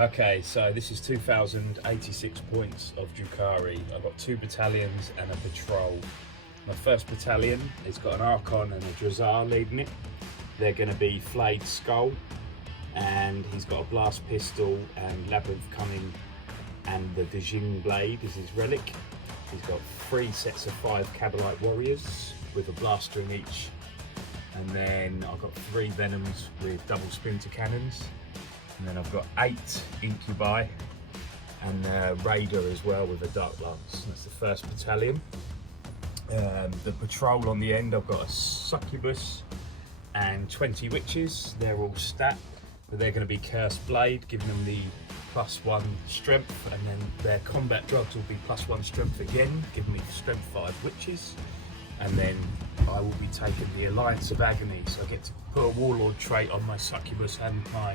Okay, so this is 2,086 points of Drukhari. I've got 2 battalions and a patrol. My first battalion has got an Archon and a Drukhari leading it. They're going to be Flayed Skull, and he's got a blast pistol and Labyrinth Cunning, and the Djinn blade is his relic. He's got 3 sets of 5 Cabalite warriors with a blaster in each, and then I've got 3 Venoms with double splinter cannons. And then I've got 8 Incubi and a Raider as well with a Dark Lance. That's the first battalion. The patrol on the end, I've got a Succubus and 20 Witches. They're all stat, but they're going to be Cursed Blade, giving them the +1 strength, and then their combat drugs will be +1 strength again, giving me strength 5 Witches. And then I will be taking the Alliance of Agony, so I get to put a Warlord trait on my Succubus and my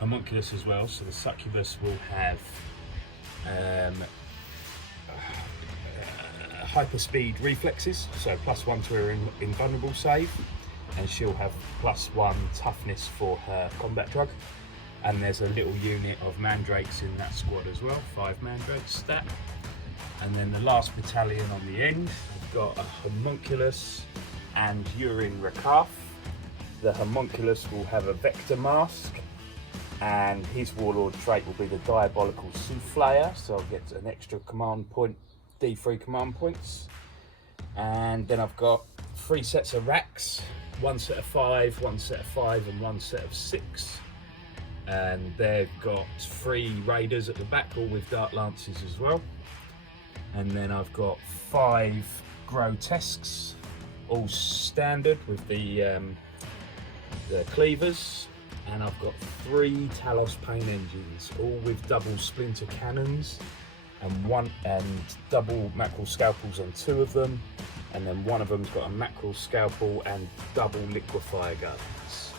Homunculus as well. So the Succubus will have hyperspeed reflexes, so +1 to her invulnerable save, and she'll have +1 toughness for her combat drug. And there's a little unit of Mandrakes in that squad as well, 5 Mandrakes stat. And then the last battalion on the end, I've got a Homunculus and Urine Rakaf. The Homunculus will have a Vector Mask, and his Warlord trait will be the Diabolical Soufflayer, so I'll get an extra command point, D3 command points. And then I've got 3 sets of racks, 1 set of 5, 1 set of 5 and 1 set of 6. And they've got 3 Raiders at the back, all with Dark Lances as well. And then I've got 5 Grotesques, all standard with the cleavers. And I've got 3 Talos Pain Engines, all with double splinter cannons, and double mackerel scalpels on 2 of them, and then one of them's got a mackerel scalpel and double liquefier guns.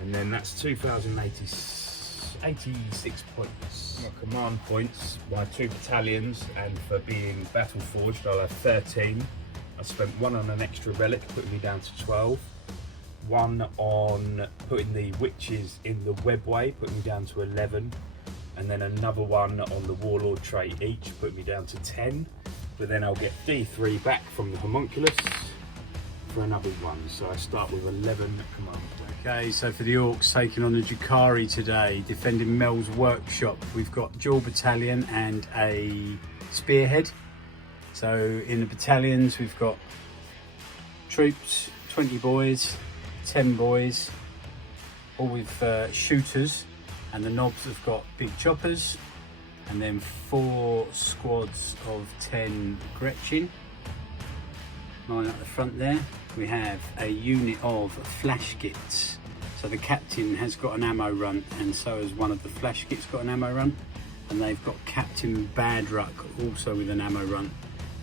And then that's 2,086 points. My command points, my 2 battalions, and for being battle forged, I'll have 13. I spent 1 on an extra relic, putting me down to 12. 1 on putting the Witches in the webway, putting me down to 11, and then another 1 on the Warlord trait each, putting me down to 10. But then I'll get D3 back from the Homunculus for another 1, so I start with 11 command points. Okay, so for the Orks taking on the Drukhari today, defending Mel's workshop, we've got dual battalion and a spearhead. So in the battalions we've got troops, 20 boys, 10 boys, all with shooters, and the knobs have got big choppers, and then 4 squads of 10 Gretchen. Line up the front there. We have a unit of flash kits. So the captain has got an ammo run, and so has one of the flash kits got an ammo run, and they've got Captain Badruck also with an ammo run,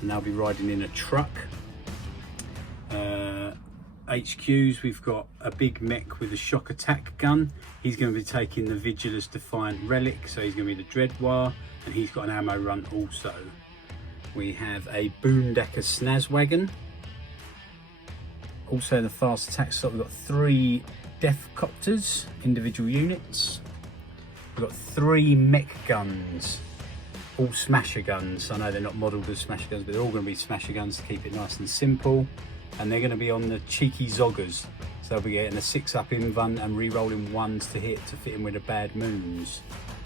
and they'll be riding in a truck. HQs, we've got a Big Mek with a shock attack gun. He's going to be taking the Vigilus Defiant relic, so he's going to be the Dreadwar, and he's got an ammo run also. We have a Boondecker Snazwagon. Also in the fast attack slot, we've got 3 Death Copters, individual units. We've got 3 mech guns, all smasher guns. I know they're not modelled as smasher guns, but they're all going to be smasher guns to keep it nice and simple. And they're going to be on the cheeky Zoggers, so they'll be getting a 6-up invuln and re-rolling 1s to hit to fit in with the bad moons.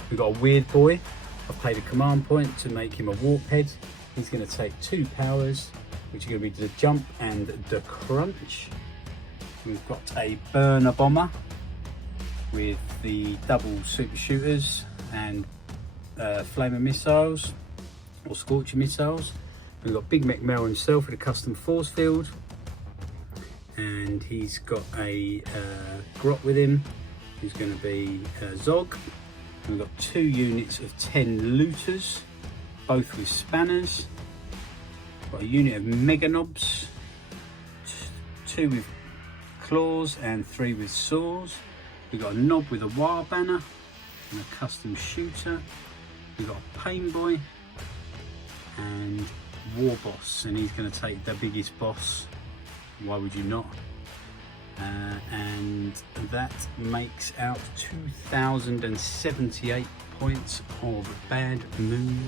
We've got a Weird Boy. I've paid a command point to make him a Warp Head. He's going to take 2 powers, which are going to be the Jump and the Crunch. We've got a Burner Bomber with the double super shooters and flamer missiles or scorcher missiles. We've got Big Mek Mel himself with a custom force field, and he's got a grot with him who's going to be Zog. And we've got 2 units of 10 looters, both with spanners. Got a unit of mega knobs, 2 with claws and 3 with saws. We've got a knob with a wire banner and a custom shooter. We've got a pain boy and War Boss, and he's going to take the biggest boss. Why would you not? and that makes out 2,078 points of bad moon.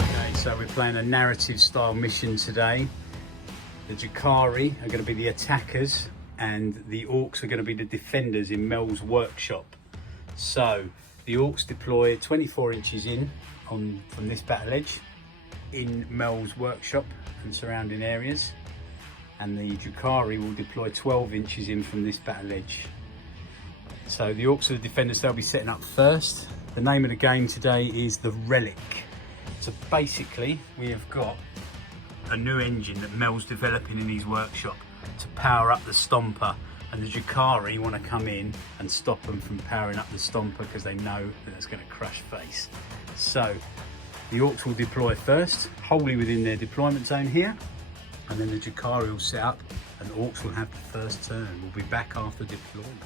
Okay, so we're playing a narrative style mission today. The Drukhari are going to be the attackers and the Orks are going to be the defenders in Mel's workshop. So the Orks deploy 24 inches in from this battle edge in Mel's workshop and surrounding areas, and the Drukhari will deploy 12 inches in from this battle edge. So the Orks are the defenders, they'll be setting up first. The name of the game today is the Relic. So basically we have got a new engine that Mel's developing in his workshop to power up the Stomper, and the Drukhari want to come in and stop them from powering up the Stomper because they know that it's going to crush face. So the Orks will deploy first, wholly within their deployment zone here, and then the Drukhari will set up and Orks will have the first turn. We'll be back after deployment.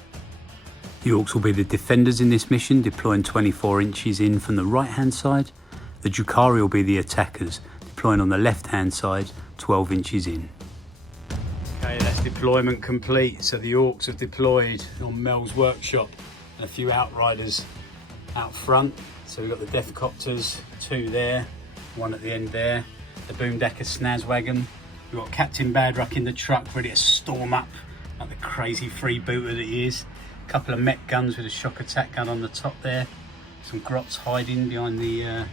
The Orks will be the defenders in this mission, deploying 24 inches in from the right hand side. The Drukhari will be the attackers, deploying on the left hand side, 12 inches in. Okay, that's deployment complete. So the Orks have deployed on Mel's workshop and a few outriders out front. So we've got the Death Copters, 2 there, 1 at the end there, the Boomdacker Snazwagon. We've got Captain Badruck in the truck ready to storm up like the crazy freebooter that he is. A couple of mech guns with a shock attack gun on the top there. Some grots hiding behind the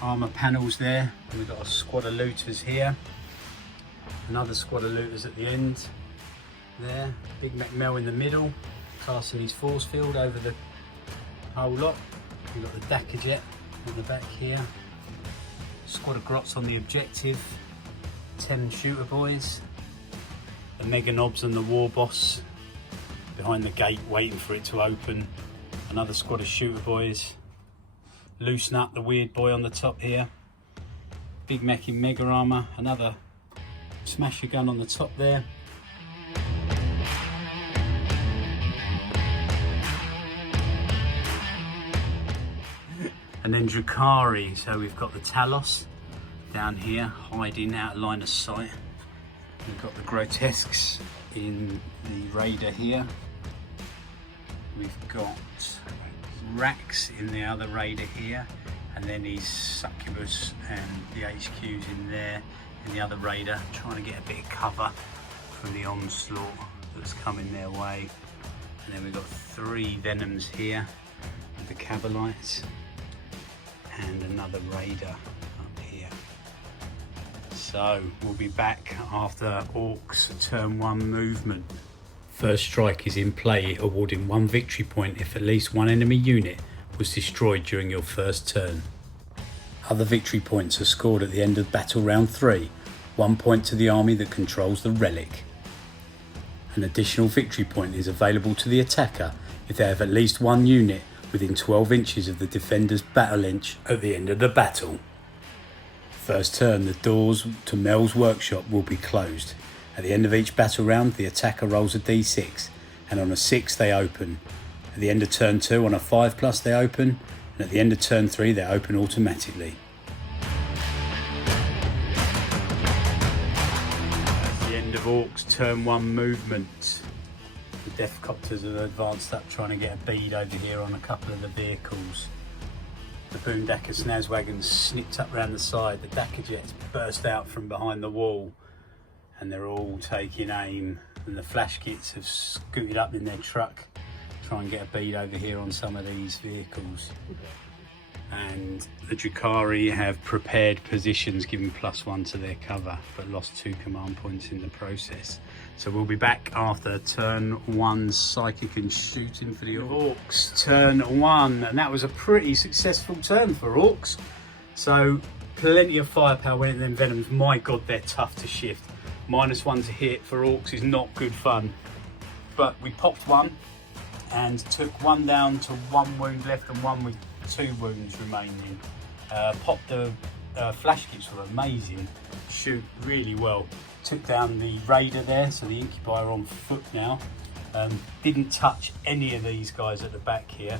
armour panels there. And we've got a squad of looters here. Another squad of looters at the end there. Big Mek Mel in the middle, casting his force field over the whole lot. We've got the Dacker Jet on the back here. Squad of grots on the objective. 10 shooter boys. The Mega Knobs and the War Boss behind the gate waiting for it to open. Another squad of shooter boys. Loosen Up, the weird boy on the top here. Big Mek in Mega Armour. Another Smasher gun on the top there. And then Drukhari, so we've got the Talos down here, hiding out of line of sight. We've got the Grotesques in the Raider here. We've got Rax in the other Raider here, and then his Succubus and the HQ's in there in the other Raider, trying to get a bit of cover from the onslaught that's coming their way. And then we've got 3 Venoms here with the Cabalites and another Raider up here. So we'll be back after Orks Turn 1 movement. First strike is in play, awarding 1 victory point if at least 1 enemy unit was destroyed during your first turn. Other victory points are scored at the end of battle round 3, 1 point to the army that controls the relic. An additional victory point is available to the attacker if they have at least 1 unit within 12 inches of the defender's battle inch at the end of the battle. First turn, the doors to Mel's workshop will be closed. At the end of each battle round, the attacker rolls a d6, and on a 6 they open. At the end of turn 2, on a 5+ they open, and at the end of turn 3 they open automatically. That's the end of Orks Turn 1 movement. The Death Copters have advanced up trying to get a bead over here on a couple of the vehicles. The Boomdacker Snazwagon's snipped up round the side, the Dacker Jet's burst out from behind the wall, and they're all taking aim, and the flash kits have scooted up in their truck, try and get a bead over here on some of these vehicles. And the Drukhari have prepared positions, giving +1 to their cover, but lost 2 command points in the process. So we'll be back after turn 1 psychic and shooting for the Orks. Turn 1, and that was a pretty successful turn for Orks. So plenty of firepower went in them Venoms. My God, they're tough to shift. -1 to hit for Orks is not good fun. But we popped 1 and took 1 down to 1 wound left and 1 with 2 wounds remaining. Popped the flash kits were amazing. Shoot really well. Took down the Raider there, so the Incubi are on foot now. Didn't touch any of these guys at the back here.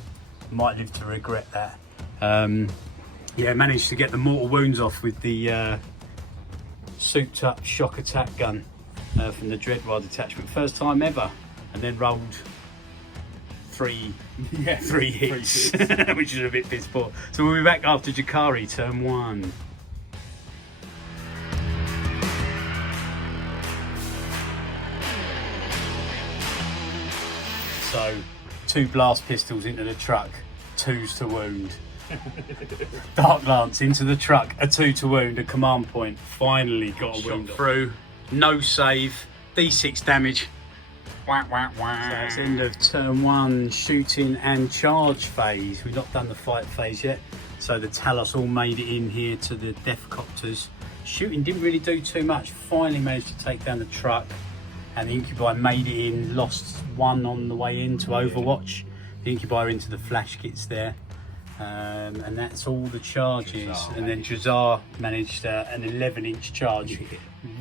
Might live to regret that. Yeah, managed to get the mortal wounds off with the souped up shock attack gun from the Dreadwire detachment. First time ever, and then rolled three hits, which is a bit piss poor. So we'll be back after Drukhari turn 1. So 2 blast pistols into the truck, 2s to wound. Dark Lance into the truck, a 2 to wound, a command point. Finally got a wound through. No save, D6 damage. Wah, wah, wah. So it's end of turn 1, shooting and charge phase. We've not done the fight phase yet. So the Talos all made it in here to the Deathcopters. Shooting didn't really do too much. Finally managed to take down the truck. And the Incubi made it in, lost 1 on the way in to Overwatch. The Incubi into the flash kits there. And that's all the charges. And then Drazar managed an 11-inch charge.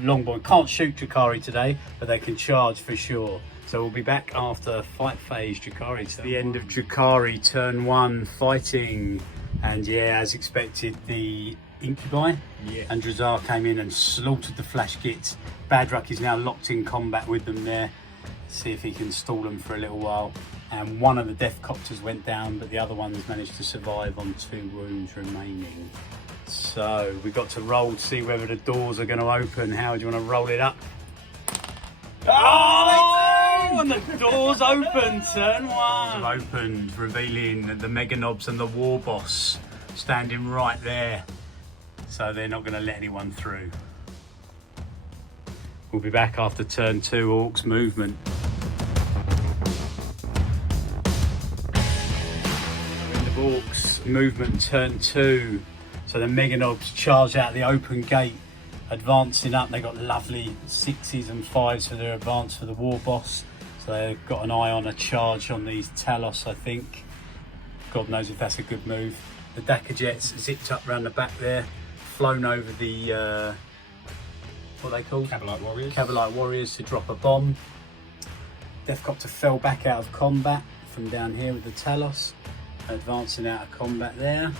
Longboy can't shoot Drukhari today, but they can charge for sure. So we'll be back after fight phase. Drukhari to the end of Drukhari turn 1 fighting. And yeah, as expected, the Incubi and Drazar came in and slaughtered the flash kits. Badruck is now locked in combat with them there. See if he can stall them for a little while. And one of the Deathcopters went down, but the other ones managed to survive on 2 wounds remaining. So we got to roll to see whether the doors are going to open. How do you want to roll it up? Oh, and the doors open. Turn 1 opened, revealing the Mega Knobs and the War Boss standing right there. So they're not going to let anyone through. We'll be back after turn 2, Orks Movement. End of Orks Movement turn 2. So the Mega Knobs charge out the open gate, advancing up. They got lovely 6s and 5s for their advance for the War Boss. So they've got an eye on a charge on these Talos, I think. God knows if that's a good move. The Dakar Jets zipped up round the back there, flown over the what are they called? Cabalite Warriors. Cabalite Warriors to drop a bomb. Deathcopter fell back out of combat from down here with the Talos, advancing out of combat there.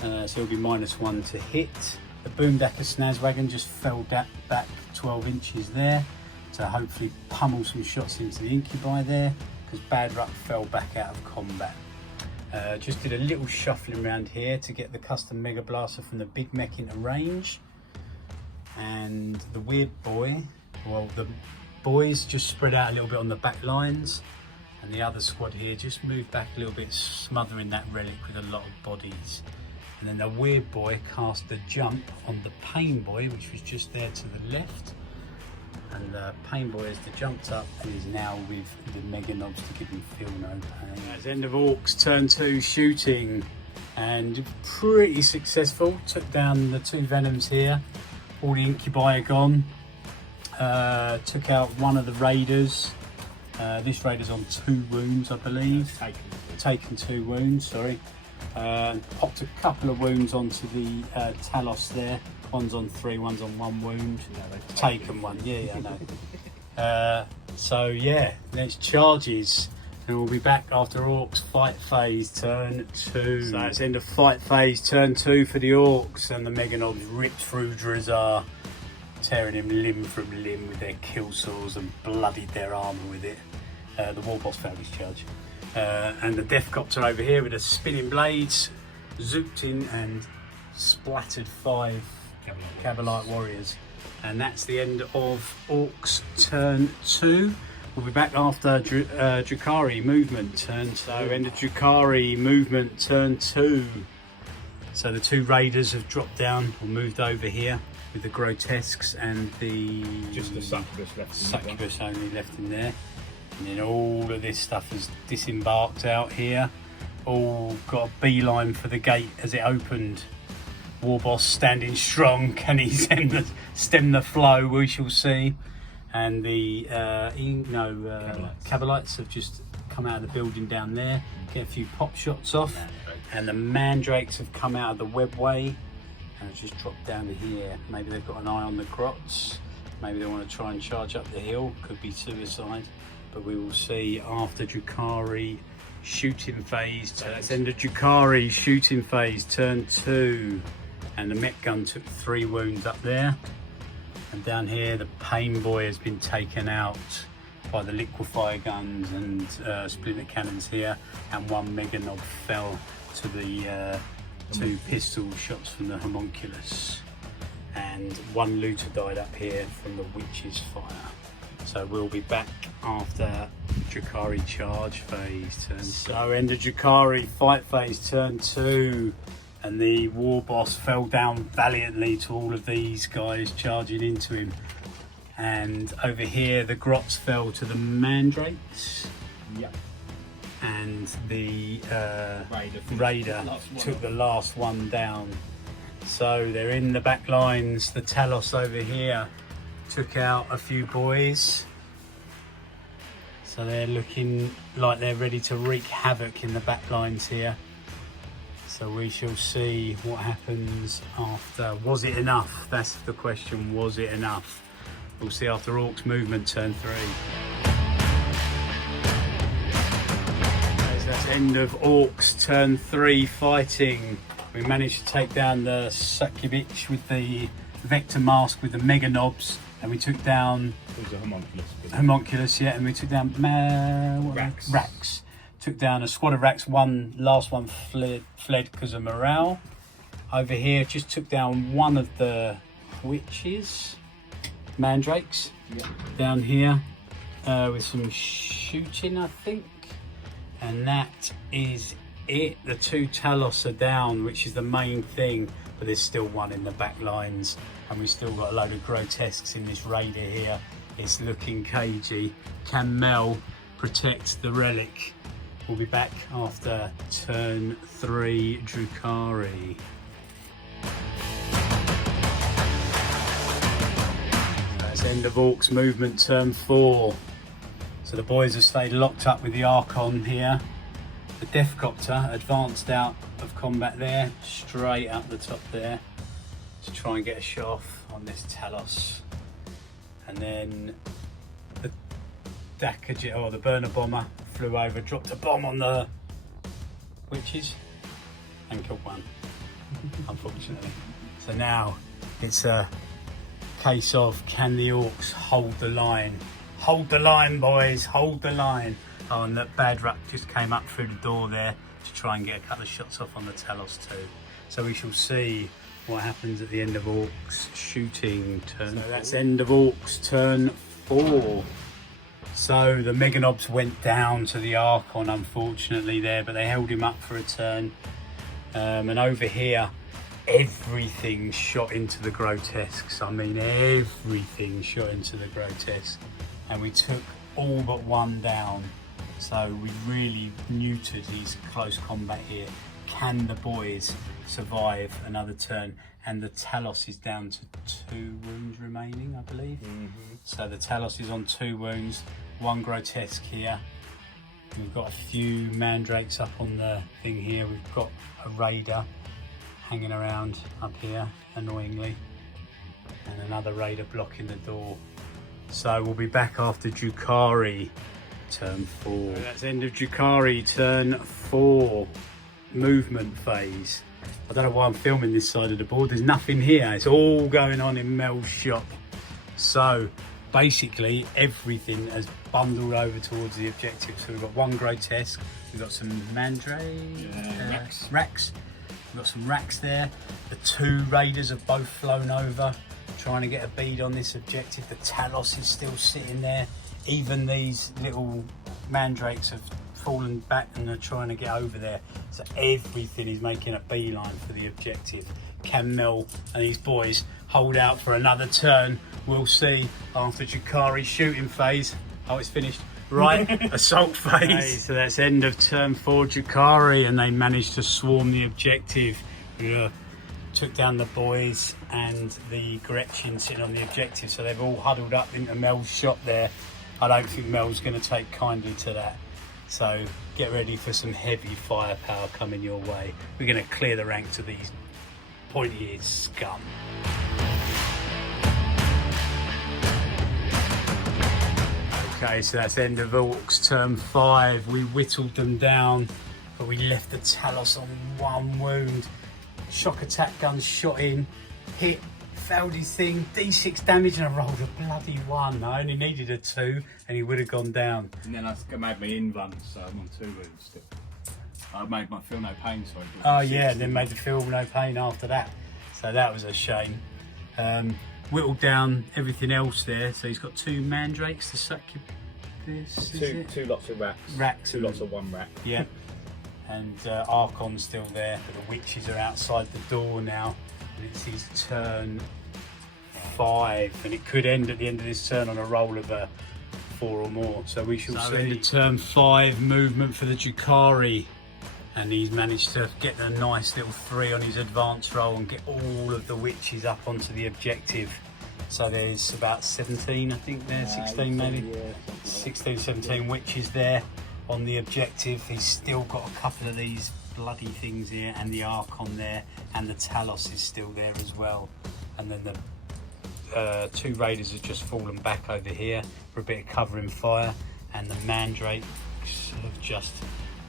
So it'll be -1 to hit. The Boomdacker Snazwagon just fell back 12 inches there to hopefully pummel some shots into the Incubi there, because Badruck fell back out of combat. Just did a little shuffling around here to get the custom Mega Blaster from the Big Mek into range. And the Weird Boy, well, the boys just spread out a little bit on the back lines, and the other squad here just moved back a little bit, smothering that relic with a lot of bodies. And then the Weird Boy cast the jump on the Pain Boy, which was just there to the left. And the Pain Boy has jumped up and is now with the Mega Knobs to give him feel no pain. That's end of Orks turn 2 shooting, and pretty successful. Took down the 2 Venoms here. All the Incubi are gone. Took out one of the Raiders. This Raider's on 2 wounds, I believe. Taken 2 wounds, sorry. Popped a couple of wounds onto the Talos there. One's on 3, one's on 1 wound. No, taken 1, yeah, I know. So yeah, next charges. And we'll be back after Orks fight phase turn 2. So it's end of fight phase turn 2 for the Orks, and the Mega Knobs ripped through Drazar, tearing him limb from limb with their kill saws and bloodied their armour with it. The War Boss failed his charge. And the Deathcopter over here with the spinning blades zooped in and splattered 5 Cabalite Warriors. And that's the end of Orks turn 2. We'll be back after Drukhari movement turn 2. End of Drukhari movement turn 2. So the 2 Raiders have dropped down or moved over here with the Grotesques and the... Just the Succubus left. Succubus only left in there. And then all of this stuff has disembarked out here. All got a beeline for the gate as it opened. War Boss standing strong. Can he stem the flow? We shall see. And the Cabalites have just come out of the building down there, get a few pop shots off. And the Mandrakes have come out of the webway and just dropped down here. Maybe they've got an eye on the Grots. Maybe they want to try and charge up the hill. Could be suicide. But we will see after Drukhari shooting phase. That's end of Drukhari shooting phase turn 2. And the Mech Gun took 3 wounds up there. And down here, the Pain Boy has been taken out by the liquefier guns and splinter cannons here, and one Mega Knob fell to the 2 pistol shots from the homunculus, and 1 looter died up here from the witch's fire. So we'll be back after Drukhari charge phase turn. So end of Drukhari fight phase turn 2, and the war boss fell down valiantly to all of these guys charging into him. And over here the grots fell to the mandrakes. Yep. And the Raider took the last one down. So they're in the back lines. The Talos over here took out a few boys. So they're looking like they're ready to wreak havoc in the back lines here. So we shall see what happens after. Was it enough? That's the question. Was it enough? We'll see after Orks Movement turn 3. That's end of Orks Turn 3 fighting. We managed to take down the Succubitch with the Vector Mask with the Mega Knobs, and we took down... It was a homunculus. Homunculus, yeah, and we took down... Racks. Took down a squad of Racks, last one fled because of morale. Over here, just took down one of the witches, mandrakes. Yep. Down here, with some shooting, I think. And that is it. The 2 Talos are down, which is the main thing, but there's still one in the back lines, and we've still got a load of grotesques in this raider here. It's looking cagey. Can Mel protect the relic? We'll be back after turn 3 Drukhari. That's end of Orks Movement turn 4. So the boys have stayed locked up with the Archon here. The Deathcopter advanced out of combat there, straight up the top there, to try and get a shot off on this Talos. And then the Dakajet, or the burner bomber, flew over, dropped a bomb on the witches, and killed one, unfortunately. So now it's a case of, can the Orks hold the line? Hold the line, boys, hold the line. Oh, and that Bad Ruck just came up through the door there to try and get a couple of shots off on the Talos too. So we shall see what happens at the end of Orks shooting turn. So that's end of Orks turn 4. So the Mega Knobs went down to the Archon, unfortunately there, but they held him up for a turn. And over here, everything shot into the grotesques. I mean, everything shot into the grotesque. And we took all but one down. So we really neutered his close combat here. Can the boys survive another turn? And the Talos is down to 2 wounds remaining, I believe. So the Talos is on 2 wounds, 1 grotesque here. We've got a few mandrakes up on the thing here. We've got a raider hanging around up here, annoyingly. And another raider blocking the door. So we'll be back after Drukhari turn 4. So that's end of Drukhari turn 4 movement phase. I don't know why I'm filming this side of the board. There's nothing here. It's all going on in Mel's shop. So basically everything has bundled over towards the objective. So we've got 1 grotesque. We've got some racks. We've got some racks there. The 2 raiders have both flown over, trying to get a bead on this objective. The Talos is still sitting there. Even these little mandrakes have fallen back and are trying to get over there. So everything is making a beeline for the objective. Can Mel and these boys hold out for another turn? We'll see after Drukhari's shooting phase. Oh, it's finished. Right, assault phase. Okay, so that's end of turn 4 Drukhari, and they managed to swarm the objective. Yeah. Took down the boys and the Gretchen sitting on the objective, so they've all huddled up into Mel's shot there. I don't think Mel's going to take kindly to that. So get ready for some heavy firepower coming your way. We're going to clear the ranks of these pointy-eared scum. Okay, so that's end of Orks turn 5. We whittled them down, but we left the Talos on 1 wound. Shock attack guns shot in, hit, failed his thing, D6 damage, and I rolled a bloody 1. I only needed a 2 and he would have gone down. And then I made me invuln, so I'm on 2 wounds still. I made my feel no pain, so Oh yeah, and then made the feel no pain after that. So that was a shame. Whittled down everything else there, so he's got 2 mandrakes to succubus. Two lots of racks. 2 lots of 1 rack. Yeah. And Archon's still there, but the witches are outside the door now. And it's his turn 5, and it could end at the end of this turn on a roll of a 4 or more. So we shall see. The turn 5 movement for the Drukhari, and he's managed to get a nice little 3 on his advance roll and get all of the witches up onto the objective. So there's about 17, I think there, 16 maybe, 16, 17 witches there on the objective. He's still got a couple of these bloody things here, and the Archon there, and the Talos is still there as well. And then the 2 raiders have just fallen back over here for a bit of covering fire, and the Mandrakes have just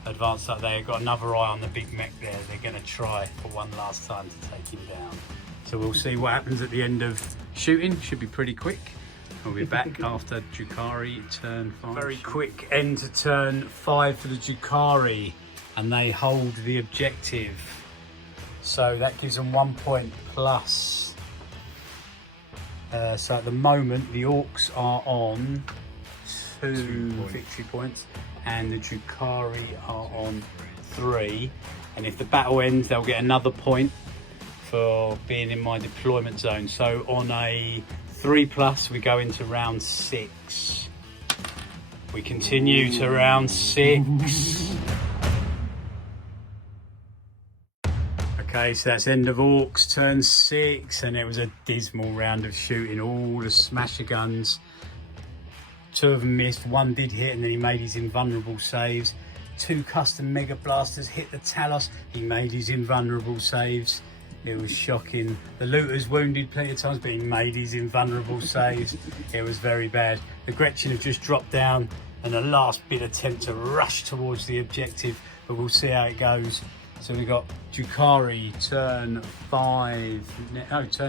advanced up there. Got another eye on the Big Mek there. They're going to try for one last time to take him down. So we'll see what happens at the end of shooting. Should be pretty quick. We'll be back after Drukhari turn 5. Very quick end to turn 5 for the Drukhari, and they hold the objective. So that gives them 1 point plus. So at the moment the Orcs are on 2 victory points, and the Drukhari are on 3. And if the battle ends, they'll get another point for being in my deployment zone. So on a 3+, we go into round 6. We continue to round 6. Okay, so that's end of Orks turn 6, and it was a dismal round of shooting. All the smasher guns, 2 of them missed, 1 did hit, and then he made his invulnerable saves. 2 custom mega blasters hit the Talos, he made his invulnerable saves. It was shocking. The looters wounded plenty of times, but he made his invulnerable saves. It was very bad. The Gretchen have just dropped down, and a last bit attempt to rush towards the objective, but we'll see how it goes. So we got Drukhari turn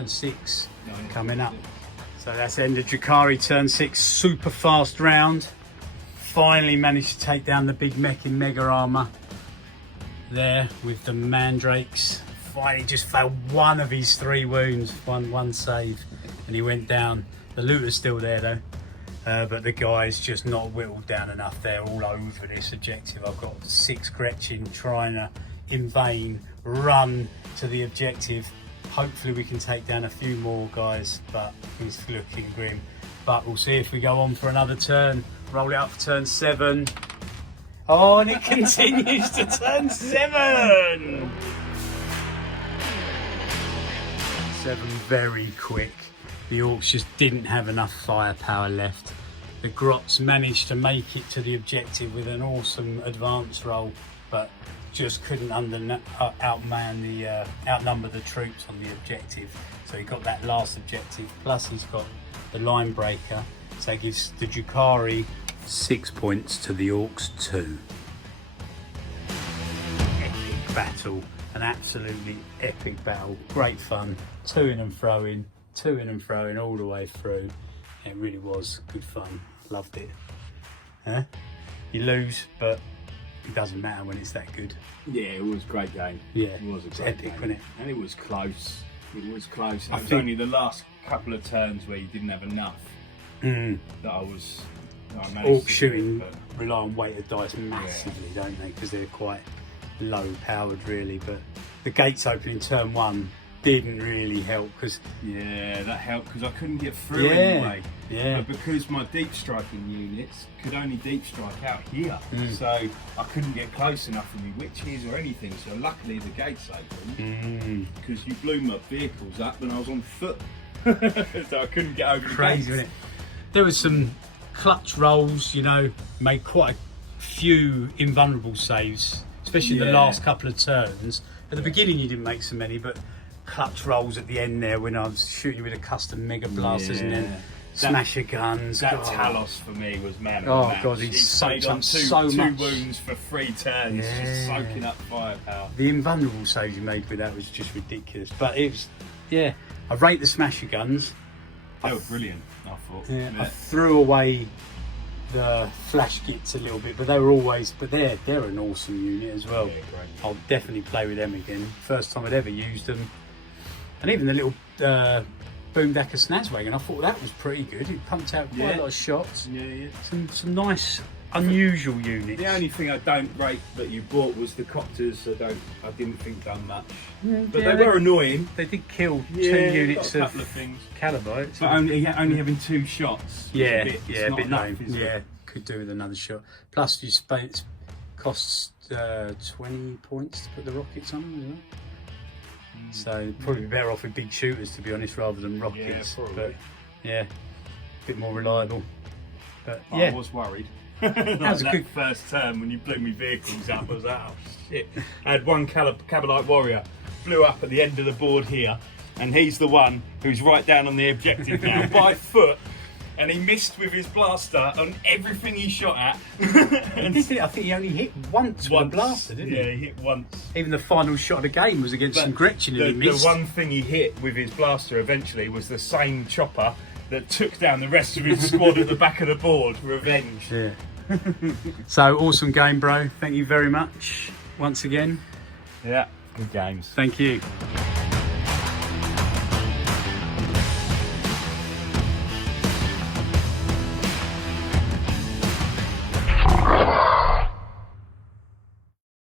6 coming up. So that's the end of Drukhari turn 6. Super fast round. Finally managed to take down the Big Mek in mega armor there with the Mandrakes. Finally just failed 1 of his 3 wounds, one save, and he went down. The looter's still there though, but the guy's just not whittled down enough. They're all over this objective. I've got 6 Gretchen trying to, in vain, run to the objective. Hopefully we can take down a few more guys, but it's looking grim. But we'll see if we go on for another turn. Roll it up for turn 7. Oh, and it continues to turn 7. 7 very quick. The Orcs just didn't have enough firepower left. The Grots managed to make it to the objective with an awesome advance roll, but just couldn't outnumber the troops on the objective. So he got that last objective, plus he's got the line breaker, so it gives the Drukhari 6 points to the Orks 2. Epic battle, an absolutely epic battle, great fun, to-ing and fro-ing all the way through. It really was good fun, loved it. You lose, but it doesn't matter when it's that good. Yeah, it was a great game. Yeah, it was a great epic, game. wasn't it? And it was close. It was close. I It was think- only the last couple of turns where you didn't have enough that I managed Orc to shooting do it, rely on weight of dice massively, don't they? Because they're quite low powered, really. But the gates opening turn 1 didn't really help because yeah, that helped because I couldn't get through anyway. Yeah. But because my deep striking units could only deep strike out here, so I couldn't get close enough for me witches or anything. So luckily the gates opened because you blew my vehicles up and I was on foot, so I couldn't get over. Crazy, the wasn't it? There was some clutch rolls, made quite a few invulnerable saves, especially the last couple of turns. At the beginning you didn't make so many, but clutch rolls at the end there when I was shooting with a custom mega blasters and then smasher guns. That Talos for me was man of the match. God, he soaked up two so much. wounds for 3 turns, just soaking up firepower. The invulnerable saves you made with that was just ridiculous. But it was, I rate the smasher guns. They were brilliant, I thought. I threw away the flash kits a little bit, but they were always. But they're an awesome unit as well. Yeah, great. I'll definitely play with them again. First time I'd ever used them, and even the little Boomdacker Snazwagon, I thought that was pretty good. It pumped out quite a lot of shots. Yeah. Some nice, unusual units. The only thing I don't rate that you bought was the copters. I didn't think done much, but they were annoying. They did kill 2 Yeah, units got a of couple of things. caliber. But only having 2 shots. Yeah, It's a not bit enough, lame. is it? Yeah, could do with another shot. Plus, it costs 20 points to put the rockets on them as well. So probably better off with big shooters, to be honest, rather than rockets. Yeah, probably. But yeah, a bit more reliable. But I was worried. That was a good first turn when you blew me vehicles up. I was like, oh shit. I had one Cabalite Warrior blew up at the end of the board here, and he's the one who's right down on the objective now by foot, and he missed with his blaster on everything he shot at. I think he only hit once with a blaster, didn't he? Yeah, he hit once. Even the final shot of the game was against some Gretchen and he missed. The one thing he hit with his blaster eventually was the same chopper that took down the rest of his squad at the back of the board. Revenge. Yeah. So awesome game, bro. Thank you very much once again. Yeah, good games. Thank you.